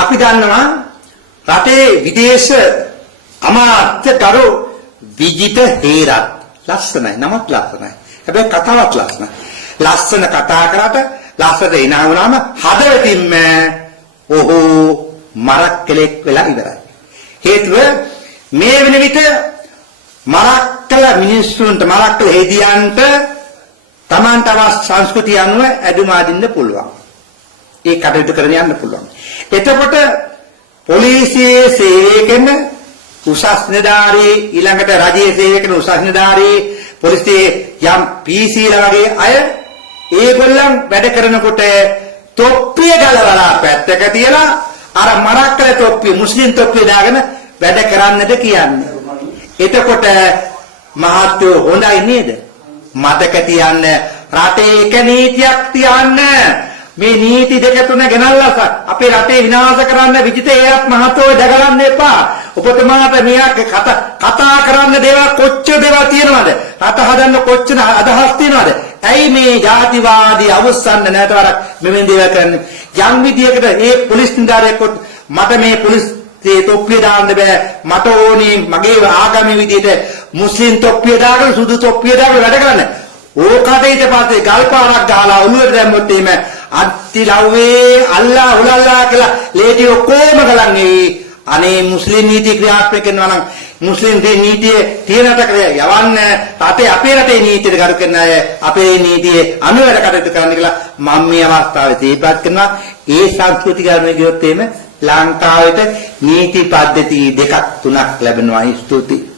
අපි දන්නවා රටේ විදේශ අමාත්‍යකරු විජිත හේරත් ලස්සනයි නමත් ලස්සනයි. හැබැයි කතාවත් ලස්සනයි. ලස්සන කතා කරාට ලස්සනට එනා වුණාම හදවතින්ම ඔහු මරක් කෙලෙක් වෙලා ඉවරයි. හේතුව මේ වෙන විට මරක් කළ මිනිස්සුන්ට මරක් කළ හෙදියන්ට Tamanට අවශ්‍ය සංස්කෘතිය අනුව ඇදුම අදින්න පුළුවන්. ඒ කටයුතු කරගෙන යන්න පුළුවන්. එතකොට පොලිසියේ සේවය කරන උසස් නිලධාරී ඊළඟට රජයේ සේවය කරන උසස් නිලධාරී පොලිසියේ යම් පීසීලා වගේ අය ඒගොල්ලන් වැඩ කරනකොට තොප්පිය ගලවලා පැත්තක තියලා අර මරක් කළ තොප්පිය මුස්ලිම් තොප්පිය දාගෙන වැඩ කරන්නද කියන්නේ. එතකොට මහත්වෝ හොඳයි නේද? මතක තියන්න රටේ එක නීතියක් තියන්න. මේ නීති දෙක තුන ගෙනල්ලා අපේ රටේ විනාශ කරන්න විජිත ඒත් මහත්වෝ දගලන්න එපා. ඔබතුමාට මෙයක් කතා කරන්න දේවල් කොච්චර දේවල් තියෙනවද? රට හදන්න කොච්චර අදහස් තියෙනවද? ඇයි මේ ජාතිවාදී අවස්සන්න නැතවරක් මෙවෙන් දේවල් කරන්නේ? යම් විදියකට මේ පොලිස් නිලධාරියෙක් මට මේ පොලිස් තොප්පිය දාන්න බෑ. මට ඕනේ මගේ ආගමේ විදියට මුස්ලිම් තොප්පිය දාගෙන සුදු තොප්පිය දාගෙන වැඩ කරන්න. ඕකට ඊට පස්සේ ගල්පාරක් ගහලා ඔළුවට දැම්මොත් එහෙම අත්තිලව්වේ අල්ලා උලල්ලා කියලා ලේටි ඔක්කොම ගලන් අනේ මුස්ලිම් නීති ක්‍රියාත්මක කරනවා නම් මුස්ලිම් නීතියේ තියෙනට යවන්න රටේ අපේ රටේ නීතියට ගරු කරන අය අපේ නීතියේ අනුවර කටයුතු කරන්න කියලා මම මේ අවස්ථාවේ තීපත් කරනවා. ඒ සංස්කෘතික කර්මයේ ගියොත් එහෙම ලංකාවට නීති පද්ධති දෙකක් තුනක් ලැබෙනවා. ස්තුතියි.